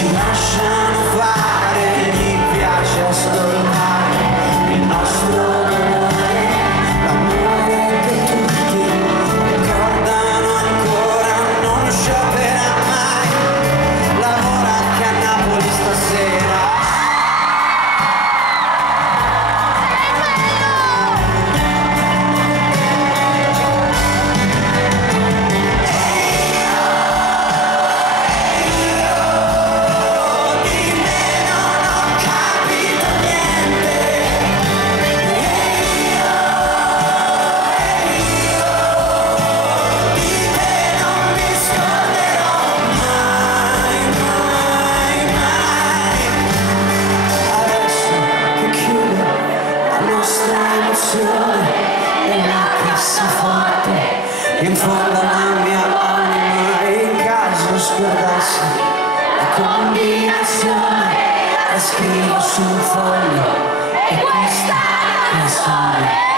ci lasciano fare, gli piace ascoltare il nostro dolore, l'amore che tutti ricordano ancora, non sciopera mai, lavora anche a Napoli stasera. E la cassaforte in fondo alla mia anima, in caso scordassi la combinazione, la scrivo sul foglio e questa canzone